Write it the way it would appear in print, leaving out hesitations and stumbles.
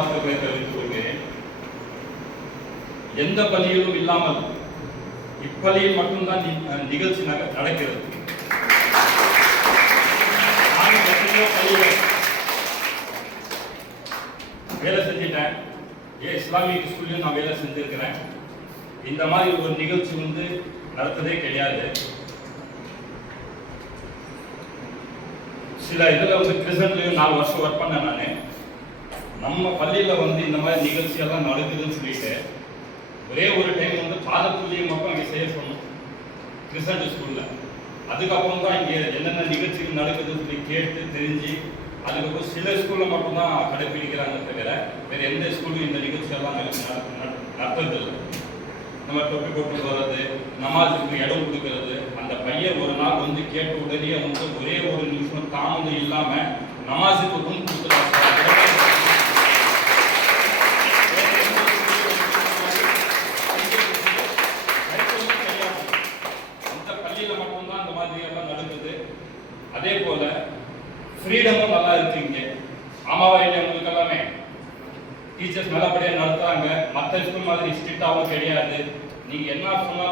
வார்த்தைகளை தெரிவித்துக் கொள்கிறேன். எந்த பள்ளியிலும் இல்லாமல் இப்பள்ளியில் மட்டும்தான் நிகழ்ச்சி நடக்கிறது. வேலை செஞ்சிட்டேன். இஸ்லாமிக் ஸ்கூல்லையும் நான் வேலை செஞ்சிருக்கிறேன். இந்த மாதிரி ஒரு நிகழ்ச்சி நடத்ததே கிடையாது. சில இதில் கிறிஸ்டன்லையும் 4 வருஷம் ஒர்க் பண்ணேன். நான் நம்ம பள்ளியில் இந்த மாதிரி நிகழ்ச்சியெல்லாம் நடக்குதுன்னு சொல்லிட்டு ஒரே ஒரு டைம் பாதப்புள்ளியை மட்டும் அங்கே செய்ய சொன்னோம் கிறிஸ்டன் ஸ்கூலில். அதுக்கப்புறம் தான் இங்கே என்னென்ன நிகழ்ச்சிகள் நடக்குதுன்னு சொல்லி கேட்டு தெரிஞ்சு அதுக்கப்புறம் சில ஸ்கூலில் மட்டும்தான் கடைப்பிடிக்கிறாங்க தவிர வேறு எந்த ஸ்கூலும் இந்த நிகழ்ச்சியெல்லாம் நடத்துறதில்லை. நம்ம தொப்பி போட்டு வர்றது, நமாஜுக்கு இடம் கொடுக்கறது, அந்த பையன் ஒரு நாள் கேட்ட உடனே ஒரே ஒரு நிமிஷம் தாமதம் இல்லாமல் நமாஜுக்கு கொடுக்குறாங்க. அந்த பள்ளியில் மட்டும்தான் அந்த மாதிரி எல்லாம் நடக்குது. அதே போல ஃப்ரீடமும் நல்லா இருக்கு இங்கே. ஆமாவா இல்லையா? உங்களுக்கு எல்லாமே டீச்சர்ஸ் நல்லபடியாக நடத்துறாங்க. மற்ற ஸ்கூல் மாதிரி ஸ்ட்ரிக்டாகவும் கிடையாது. நீங்க என்ன சொன்னாலும்